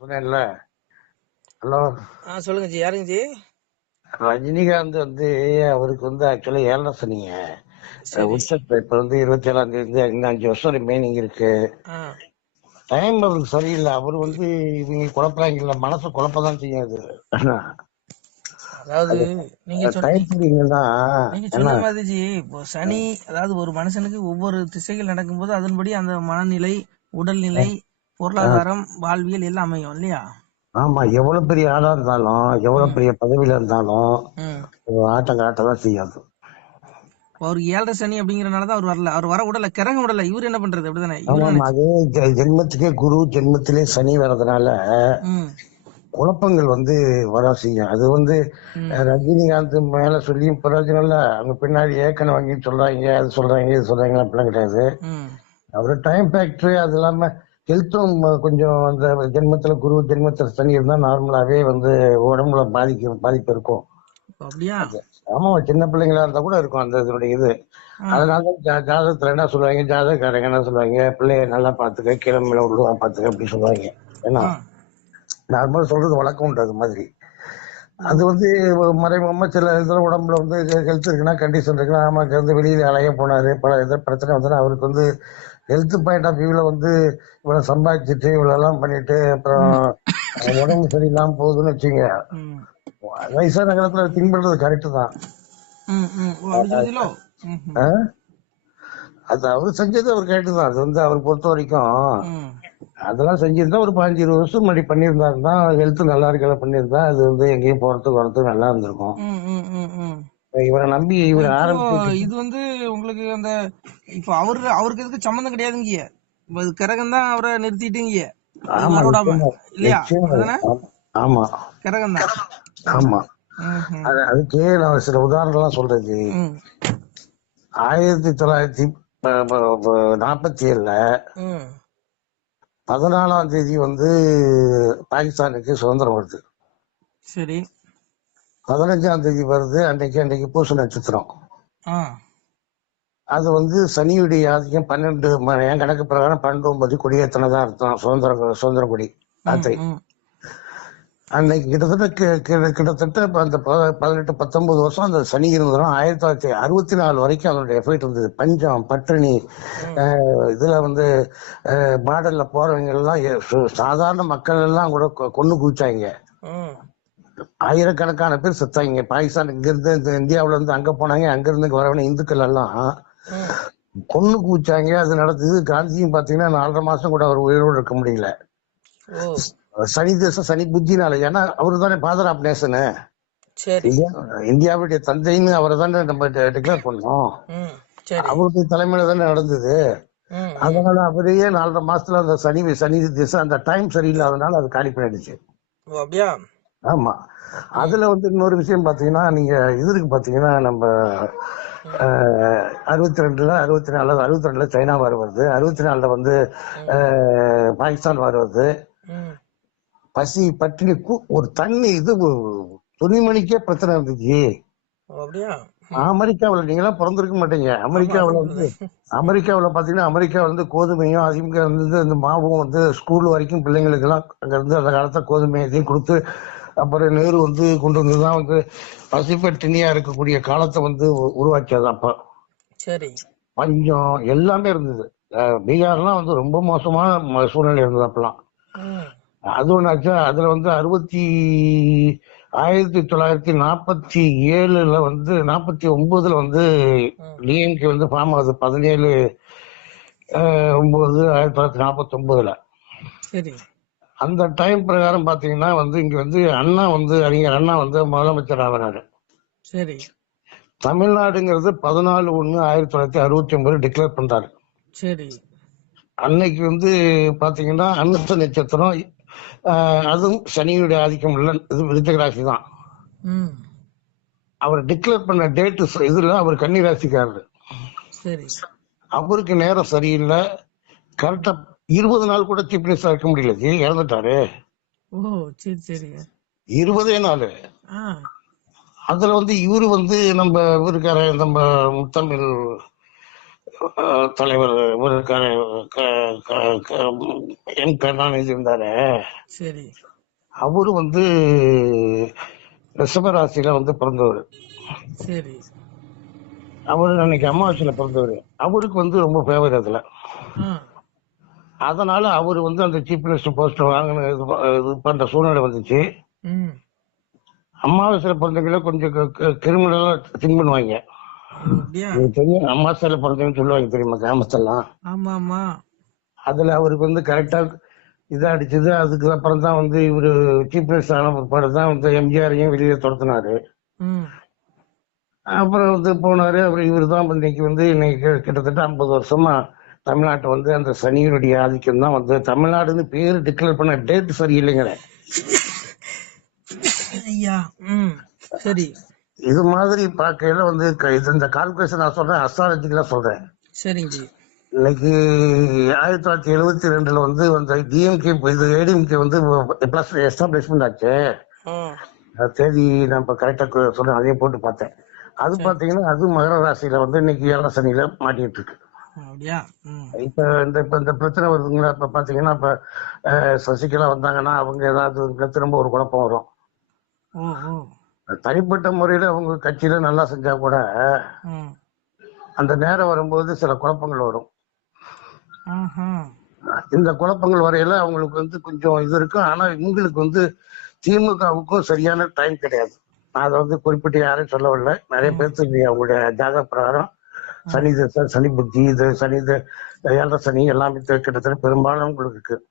சொன்னேன்ல ஹலோ. ஆ சொல்லுங்க ஜி. யாருங்க ஜி? ரஜினிகாந்த் வந்து அவருக்கு வந்து ஆக்சுவலா ஏழரை சனிங்க. சரி. உச்சத்தை இப்ப வந்து இருபத்தி ஏழாம் தேதி இன்னும் அஞ்சு வருஷம் ரிமைனிங் இருக்கு. டைம் அவருக்கு சரியில்லை. அவர் வந்து இவங்க குழப்பறாங்கல்ல மனசு குழப்பதான் செய்யும் அது. அதாவது நீங்க சொன்ன மாதிரி ஜி இப்போ சனி அதாவது ஒரு மனுஷனுக்கு ஒவ்வொரு திசைகள் நடக்கும்போது அதன்படி அந்த மனநிலை உடல்நிலை பொருளாதாரம் வாழ்வியல் எல்லாம் அமையும் இல்லையா? ஆமா எவ்வளவு பெரிய ஆளா இருந்தாலும் எவ்வளவு பெரிய பதவியில இருந்தாலும் ஆட்டம் காட்டதான் செய்யாது அவருக்கு ஏழரை சனி அப்படிங்கறனால தான் அவர் வரல. அவர் வர விடல கிறங்க விடல. இவர் என்ன பண்றது? அப்படிதானே? அது ஜென்மத்துக்கே குரு ஜென்மத்திலே சனி வர்றதுனால குழப்பங்கள் வந்து வர செய்யும். அது வந்து. ரஜினிகாந்த் மேல சொல்லியும் பிரயோஜனம் இல்ல. அவங்க பின்னாடி ஏக்கனை வாங்கி சொல்றாங்க அது சொல்றாங்க இது சொல்றாங்க அப்படிலாம் கிடையாது. அவரு டைம் ஃபேக்டரி அது இல்லாம ஹெல்த்தும் கொஞ்சம் அந்த ஜென்மத்துல குரு ஜென்மத்துல சனி இருந்தா நார்மலாவே வந்து உடம்புல பாதிக்க பாதிப்பு இருக்கும். ஆமா சின்ன பிள்ளைங்களா இருந்தா கூட இருக்கும் அந்த இதனுடைய இது. அதனால ஜாதகத்துல என்ன சொல்லுவாங்க ஜாதகக்காரங்க என்ன சொல்லுவாங்க பிள்ளைய நல்லா பாத்துக்க கிளம்பில உள்ளுவா பாத்துக்க அப்படி சொல்லுவாங்க. ஏன்னா. நார்மலா சொல்றது வழக்கம் உண்டு அது மாதிரி. அது வந்து மறைமுகமா சில இதுல உடம்புல வந்து ஹெல்த் இருக்குன்னா கண்டிஷன் இருக்குன்னா ஆமா வந்து வெளியில அலைய போனாரு பல எந்த பிரச்சனை வந்தா அவருக்கு வந்து ஹெல்த் பாயிண்ட் ஆஃப் வியூல வந்து இவ்வளவு சம்பாதிச்சுட்டு இவ்வளவு எல்லாம் பண்ணிட்டு அப்புறம் உடம்பு சரியில்லாம போகுதுன்னு வச்சுங்க வயசான காலத்துல திங்க் பண்றது கரெக்ட் தான்? அது அவர் செஞ்சது அவர் கரெக்ட் தான். அது வந்து அவர் பொறுத்த வரைக்கும் அதெல்லாம் செஞ்சிருந்தா ஒரு பதினஞ்சு இருபது வருஷம் முன்னாடி பண்ணியிருந்தாருன்னா ஹெல்த் நல்லா இருக்கல பண்ணியிருந்தா அது வந்து எங்கேயும் போறதுக்கு வரதுக்கு நல்லா இருந்திருக்கும். இவரை நம்பி இவர் ஆரம்பிச்சு இது வந்து உங்களுக்கு அந்த இப்போ அவரு அவருக்கு எதுக்கு சம்மந்தம் கிடையாதுங்க இப்போ இது கிரகம் தான் அவரை நிறுத்திட்டுங்க இல்லையா? ஆமா. கிரகம் தான். ஆமா. அதுக்கே நான் சில உதாரணம்லாம் சொல்றது ம். ஆயிரத்தி தொள்ளாயிரத்தி நாற்பத்தி ஏழுல பதினாலாம் தேதி வந்து பாகிஸ்தானுக்கு சுதந்திரம் வருது. சரி. பதினஞ்சாம் தேதி வருது அன்னைக்கு அன்னைக்கு பூச நட்சத்திரம். அது வந்து சனியுடைய ஆதிக்கம் பன்னெண்டு என் கணக்கு பிரகாரம் பன்னெண்டு ஒன்பது கொடியேத்தனதான் அர்த்தம் சுதந்திர சுதந்திர கொடி ராத்திரி அன்னைக்கு கிட்டத்தட்ட கிட்டத்தட்ட அந்த பதினெட்டு பத்தொன்பது வருஷம் அந்த சனி இருந்ததும் ஆயிரத்தி தொள்ளாயிரத்தி அறுபத்தி நாலு வரைக்கும் அதனுடைய எஃபெக்ட் இருந்தது. பஞ்சம் பட்டினி இதுல வந்து மாடல்ல போறவங்க எல்லாம் சாதாரண மக்கள் எல்லாம் கூட கொ- கொன்னு குவிச்சாங்க. ஆயிரக்கணக்கான பேர் செத்தாங்க பாகிஸ்தான் இங்க இருந்து இந்த இந்தியாவுல இருந்து அங்க போனாங்க அங்க இருந்து வரவன இந்துக்கள் எல்லாம் கொன்னு குவிச்சாங்க. அது நடந்தது. காந்தியும் பாத்தீங்கன்னா நாலரை மாசம் கூட அவர் உயிரோடு இருக்க முடியல. சனி தேசம் சனி புத்தினால. ஏன்னா அவரு தானே ஃபாதர் ஆஃப் நேஷனு இந்தியாவுடைய தந்தைன்னு அவரை தானே நம்ம டிக்ளேர் பண்ணோம். அவருடைய தலைமையில தானே நடந்தது. அதனால அவரையே நாலரை மாசத்துல அந்த சனி சனி திசை அந்த டைம் சரியில்லாதனால அது காலி பண்ணிடுச்சு. ஆமா. அதுல வந்து இன்னொரு விஷயம் பாத்தீங்கன்னா நீங்க இது இருக்கு பாத்தீங்கன்னா நம்ம அறுபத்தி ரெண்டுல அறுபத்தி நாலுல அறுபத்தி ரெண்டுல சைனா வார் வருது. அறுபத்தி நாலுல வந்து பாகிஸ்தான் வார் வருது. பசி பட்டினி கு- ஒரு தண்ணி இது துணிமணிக்கே பிரச்சனை இருந்துச்சு. அமெரிக்காவுல நீங்களாம் பிறந்திருக்க மாட்டீங்க. அமெரிக்காவுல வந்து அமெரிக்காவுல பாத்தீங்கன்னா அமெரிக்காவுல வந்து கோதுமையும் அதிக வந்து இந்த மாவும் வந்து ஸ்கூல் வரைக்கும் பிள்ளைங்களுக்கு எல்லாம் அங்க இருந்து அந்த காலத்துல கோதுமை இதையும் கொடுத்து அப்புறம் நேரு வந்து கொண்டு வந்துதான் வந்து பசிப்பட்டினியா இருக்கக்கூடிய காலத்தை வந்து உருவாக்கியது அப்ப. சரி. பஞ்சம் எல்லாமே இருந்தது. பீகார்லாம் வந்து ரொம்ப மோசமான சூழ்நிலை இருந்தது அப்பெல்லாம். அது ஒண்ணாச்சா அதுல வந்து அறுபத்தி ஆயிரத்தி தொள்ளாயிரத்தி நாற்பத்தி ஏழுல வந்து நாற்பத்தி ஒன்பதுல வந்து டிஎம்கே வந்து ஃபார்ம் ஆகுது. பதினேழு ஒன்பது ஆயிரத்தி தொள்ளாயிரத்தி நாற்பத்தி ஒன்பதுல சரி. அந்த டைம் பிரகாரம் பாத்தீங்கன்னா வந்து இங்க வந்து அண்ணா வந்து அறிஞர் அண்ணா வந்து முதலமைச்சர் ஆகிறாரு. சரி. தமிழ்நாடுங்கிறது பதினாலு ஒண்ணு ஆயிரத்தி தொள்ளாயிரத்தி அறுபத்தி ஒன்பது டிக்ளேர் பண்றாரு. சரி. அன்னைக்கு வந்து பாத்தீங்கன்னா அன்னத்த நட்சத்திரம் அதுவும் சனியுடைய ஆதிக்கம் உள்ள இது விருச்சிக ராசி தான் அவர் டிக்ளேர் பண்ண டேட் இதுல அவர் கன்னி ராசிக்காரரு சரி. அவருக்கு நேரம் சரியில்லை. கரெக்டா இருபது நாள் கூட சீஃப் மினிஸ்டர் இருக்க முடியல. ஜி இறந்துட்டாரு. ஓ சரி சரி. இருபதே நாள். அதுல வந்து இவரு வந்து நம்ம இவருக்கார நம்ம முத்தமிழ் தலைவர் க- எம் கருணாநிதி இருந்தாரு சரி. அவரு வந்து ரிஷபராசியில வந்து பிறந்தவர். சரி. அவரு அன்னைக்கு அமாவாசையில பிறந்தவர். அவருக்கு வந்து ரொம்ப ஃபேவர் அதுல. அதனால அவர் வந்து அந்த சீஃப் மினிஸ்டர் போஸ்ட் வாங்கின இது பண்ற சூழ்நிலை வந்துச்சு. அமாவாசையில பிறந்தவங்கள கொஞ்சம் கிரிமினலா திங்க் பண்ணுவாங்க. தெரியும். அமாவாசையில பிறந்தவங்க சொல்லுவாங்க தெரியுமா கிராமத்தெல்லாம்? அதுல அவருக்கு வந்து கரெக்டா இதா அடிச்சது. அதுக்கு அப்புறம் தான் வந்து இவரு சீஃப் மினிஸ்டர் ஆன பிற்பாடு தான் வந்து எம்ஜிஆரையும் வெளியே துரத்துனாரு. அப்புறம் வந்து போனாரு. அப்புறம் இவர் தான் இன்னைக்கு வந்து இன்னைக்கு கிட்டத்தட்ட ஐம்பது வருஷமா தமிழ்நாட்டை வந்து அந்த சனியினுடைய ஆதிக்கம் தான் வந்து தமிழ்நாடுன்னு பேர் டிக்ளேர் பண்ண டேட் சரியில்லைங்களே. ஐயா ம் சரி. இது மாதிரி பார்க்கையில வந்து இது இந்த கால்குலேஷன் நான் சொல்றேன் அஸ்ட்ராலஜிக்கலா சொல்றேன். சரிங்க இன்னைக்கு ஆயிரத்தி தொள்ளாயிரத்தி எழுபத்தி ரெண்டுல வந்து அந்த டிஎம்கே இது ஏடிஎம்கே வந்து பிளஸ் எஸ்டாப்ளிஷ்மெண்ட் ஆச்சு. தேதி நான் இப்ப கரெக்டா சொல்றேன் அதையும் போட்டு பார்த்தேன். அது பாத்தீங்கன்னா அது மகர ராசியில வந்து இன்னைக்கு ஏழரை சனியில மாட்டிட்டு இருக்கு. அப்படியா? இப்ப இந்த இப்ப இந்த பிரச்சனை வருதுங்களா? இப்ப பாத்தீங்கன்னா இப்ப சசிகலா வந்தாங்கன்னா அவங்க ஏதாவது திரும்ப ஒரு குழப்பம் வரும். தனிப்பட்ட முறையில அவங்க கட்சியில நல்லா செஞ்சா கூட அந்த நேரம் வரும்போது சில குழப்பங்கள் வரும். இந்த குழப்பங்கள் வரையில அவங்களுக்கு வந்து கொஞ்சம் இது இருக்கும். ஆனா இவங்களுக்கு வந்து திமுகவுக்கும் சரியான டைம் கிடையாது. நான் அதை வந்து குறிப்பிட்டு யாரையும் சொல்லவில்லை. நிறைய பேர்த்துக்கு அவங்களுடைய ஜாதக பிரகாரம் சனி தசை சனி புத்தி இது சனி ஏழரை சனி எல்லாமே கிட்டத்தட்ட பெரும்பாலும் உங்களுக்கு இருக்கு.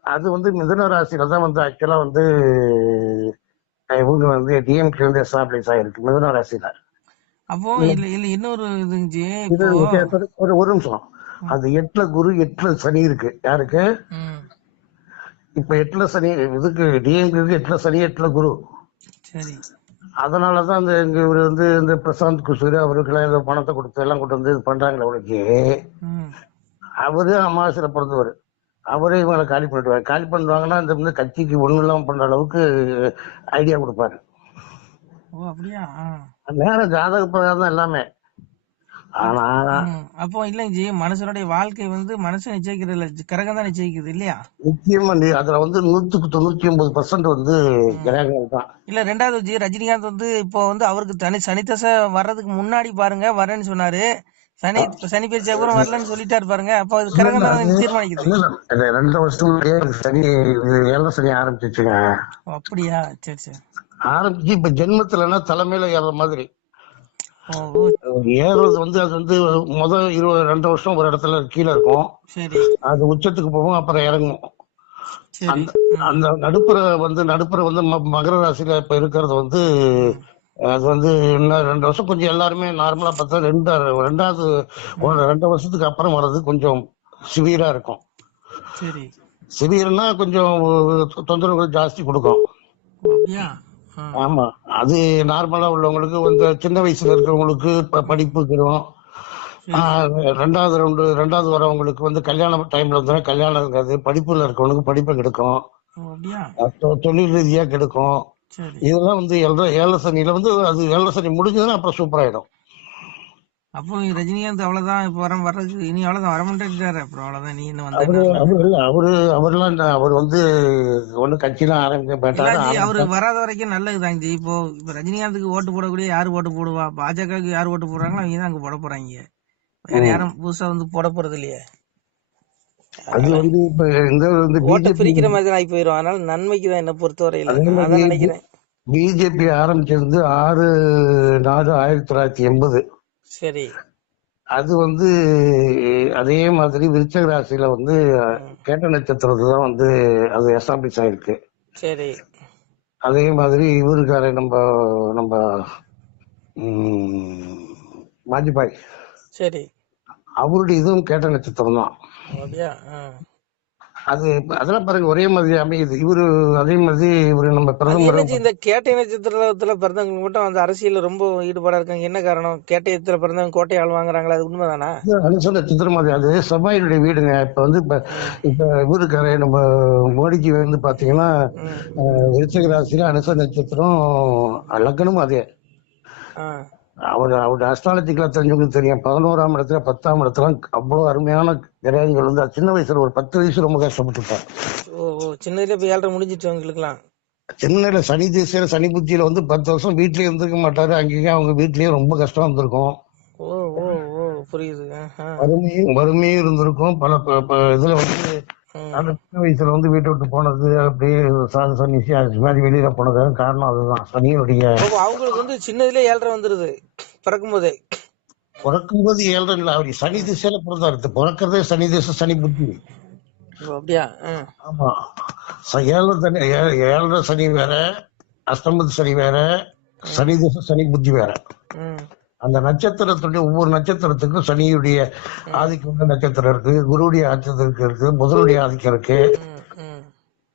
அது வந்து மிதுன ராசியில தான் வந்து ஆக்சுவலா வந்து இவங்க வந்து டிஎம்கே வந்து எஸ்டாப்ளிஷ் ஆயிருக்கு மிதுன ராசியில. அப்போ இல்ல இல்ல இன்னொரு இதுங்க ஒரு- ஒரு நிமிஷம். அது எட்டுல குரு எட்டுல சனி இருக்கு. யாருக்கு? இப்ப எட்டுல சனி இதுக்கு டிஎம்கேக்கு எட்டுல சனி எட்டுல குரு. சரி. அதனாலதான் இந்த இங்க இவர் வந்து இந்த பிரசாந்த் குசூரி அவருக்கெல்லாம் ஏதோ பணத்தை கொடுத்து எல்லாம் கொண்டு வந்து இது பண்றாங்களே அவருக்கு ம். அவரு அமாவாசையில பிறந்தவர். அவரே இவங்களை காலி பண்ணிடுவாரு. காலி பண்ணுவாங்கன்னா இந்த வந்து கட்சிக்கு ஒண்ணு இல்லாம பண்ற அளவுக்கு ஐடியா கொடுப்பாரு. நேரம் ஜாதக பிரகாரம் தான் எல்லாமே. ஆனா. அப்போ இல்லைங்க ஜி மனுஷனுடைய வாழ்க்கை வந்து மனுஷன் நிச்சயிக்கிறது இல்ல கிரகம் தான் நிச்சயிக்குது இல்லையா? நிச்சயமா அதுல வந்து நூத்துக்கு தொண்ணூத்தி ஒன்பது பர்சன்ட் வந்து கிரகங்கள் தான். இல்ல ரெண்டாவது ஜி ரஜினிகாந்த் வந்து இப்போ வந்து அவருக்கு தனி சனித்தசை வர்றதுக்கு முன்னாடி பாருங்க வரேன்னு சொன்னாரு. சனி சனி பயிற்சி அப்புறம் வரலன்னு சொல்லிட்டாரு பாருங்க. அப்போ அது கிரகம் தான் தீர்மானிக்குது. ரெண்டு வருஷம் சனி சனி ஆரம்பிச்சிச்சுங்க. அப்படியா? சரி சரி. ஆரம்பிச்சு இப்ப ஜென்மத்துலன்னா தலைமையில ஏற மாதிரி. ஏறுறது வந்து அது வந்து முதல் இருபது ரெண்டு வருஷம் ஒரு இடத்துல கீழே இருக்கும். அது உச்சத்துக்கு போகும் அப்புறம் இறங்கும். அந்த அந்த நடுப்புற வந்து நடுப்புற வந்து மகர ராசியில இப்ப இருக்கிறது வந்து அது வந்து இன்னும் ரெண்டு வருஷம் கொஞ்சம் எல்லாருமே நார்மலா பார்த்தா ரெண்டு ரெண்டாவது ஒரு ரெண்டு வருஷத்துக்கு அப்புறம் வர்றது கொஞ்சம் சிவியரா இருக்கும். சிவியர்னா கொஞ்சம் தொந்தரவுகள் ஜாஸ்தி கொடுக்கும். ஆமா. அது நார்மலா உள்ளவங்களுக்கு வந்து சின்ன வயசுல இருக்கிறவங்களுக்கு படிப்பு கிடும் ஆஹ் ரெண்டாவது ரெண்டு ரெண்டாவது வரவங்களுக்கு வந்து கல்யாண டைம்ல வந்து கல்யாணம் இருக்காது. படிப்புல இருக்கவங்களுக்கு படிப்பு கெடுக்கும். தொழில் ரீதியா கெடுக்கும். இதெல்லாம் வந்து ஏழரை சனியில வந்து அது ஏழரை சனி முடிஞ்சதுன்னா அப்புறம் சூப்பராயிடும் அப்போ ரஜினிகாந்த் அவ்வளவுதான் இப்போ வர வர்றதுக்கு இனி அவ்வளவுதான் வரமாட்டேன்ட்டாரு அப்புறம் அவ்வளவுதான் நீ என்ன வந்த அவரு அவர்லாம் அவர் வந்து ஒண்ணு கட்சிலாம் ஆரம்பிக்க மாட்டாரு? அவரு வராத வரைக்கும் நல்லதுதாங்க ஜி இப்போ இப்ப ரஜினிகாந்துக்கு ஓட்டு போடக்கூடிய யாரு ஓட்டு போடுவா? பாஜகவுக்கு யாரு ஓட்டு போடுறாங்களோ அவங்க தான் அங்க போட போறாங்க. வேற யாரும் புதுசா வந்து போட போறது இல்லையே. அது வந்து இப்ப இந்த வந்து ஓட்டை பிரிக்கிற மாதிரி ஆகி போயிடும் அதனால நன்மைக்கு தான் என்ன பொறுத்தவரையில. அதான் நினைக்கிறேன். பிஜேபி ஆரம்பிச்சது ஆறு நாலு ஆயிரத்தி தொள்ளாயிரத்தி எண்பது சரி. அது வந்து அதே மாதிரி விருச்சக ராசியில வந்து கேட்ட நட்சத்திரத்துல தான் வந்து அது எஸ்டாப்ளிஷ் ஆயிருக்கு. சரி. அதே மாதிரி இவருக்காரு நம்ம நம்ம வாஜ்பாய் சரி. அவருடைய இதுவும் கேட்ட நட்சத்திரம் தான். அது அதெல்லாம் பாருங்க ஒரே மாதிரி அமையுது. இவரு அதே மாதிரி இவரு நம்ம பிரதமர் இந்த கேட்டை நட்சத்திரத்துல பிறந்தவங்க மட்டும் அந்த அரசியல்ல ரொம்ப ஈடுபாடா இருக்காங்க. என்ன காரணம்? கேட்டயத்துல பிறந்தவங்க கோட்டை ஆள் வாங்குறாங்களா? அது உண்மைதானா? அனுசன சித்திரமாதி அது செவ்வாயினுடைய வீடுங்க. இப்ப வந்து இப்ப இப்ப இவருக்காரு நம்ம மோடிஜி வந்து பாத்தீங்கன்னா விருச்சிக ராசியில அனுச நட்சத்திரம் லக்னமும் அதே. ஆ. அவர் அவருடைய அஸ்ட்ராலஜிக்கலா தெரிஞ்சவங்களுக்கு தெரியும். பதினோராம் இடத்துல பத்தாம் இடத்துல அவ்வளவு அருமையான கிரகங்கள் வந்து. சின்ன வயசுல ஒரு பத்து வயசு ரொம்ப கஷ்டப்பட்டுட்டார் ஓ சின்னதுல இப்ப ஏழரை முடிஞ்சிட்டு உங்களுக்குலாம் சென்னையில சனி திசையில சனி புத்தியில வந்து பத்து வருஷம் வீட்லயே இருந்திருக்க மாட்டாரு. அங்கேயும் அவங்க வீட்லயே ரொம்ப கஷ்டம் வந்திருக்கும் ஓ ஓ ஓ புரியுது. ஆஹா. வறுமையும் வறுமையும் இருந்திருக்கும். பல இதுல வந்து. அந்த சின்ன வயசுல வந்து வீட்டை விட்டு போனது அப்படியே அது மாதிரி வெளியில போனது காரணம் அதுதான். சனியுடைய அப்போ அவங்களுக்கு வந்து சின்னதுல ஏழரை வந்துருது பிறக்கும் போதே பிறக்கும்போது ஏழரை இல்ல அவர் சனி திசையில பிறந்தாரு. பிறக்கிறதே சனி திசை சனி புத்தி. அப்படியா. ஆமா. ஏழரை தனி ஏழரை சனி வேற அஷ்டமத்து சனி வேற சனி திசை சனி புத்தி வேற. அந்த நட்சத்திரத்துடைய ஒவ்வொரு நட்சத்திரத்துக்கும் சனியுடைய ஆதிக்கம் உள்ள நட்சத்திரம் இருக்கு குருவுடைய ஆதிக்கம் இருக்கு புதனுடைய ஆதிக்கம் இருக்கு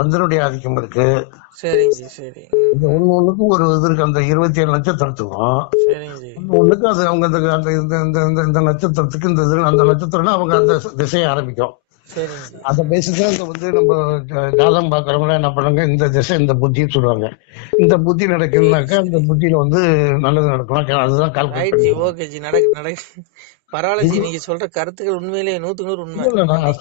சந்திரனுடைய ஆதிக்கம் இருக்கு. இந்த ஒண்ணு ஒண்ணுக்கும் ஒரு இது இருக்கு அந்த இருபத்தி ஏழு நட்சத்திரத்துக்கும். ஒண்ணு ஒண்ணுக்கு அது அவங்க அந்த இந்த இந்த இந்த- நட்சத்திரத்துக்கு இந்த இது அந்த நட்சத்திரம்னா அவங்க அந்த திசையை ஆரம்பிக்கும். அந்த இந்த வந்து நம்ம ஜாதகம் பாக்குறவங்க என்ன பண்ணுவாங்க இந்த திசை இந்த புத்தின்னு சொல்லுவாங்க. இந்த புத்தி நடக்குதுனாக்கா அந்த புத்தியில வந்து நல்லது நடக்கலாம் அதுதான் கால்குலேட் ஓகே ஜி நடக்கு நடக்கு. பரவாயில்ல ஜி நீங்க சொல்ற கருத்துக்கள் உண்மையிலேயே நூத்துக்கு நூறு உண்மை.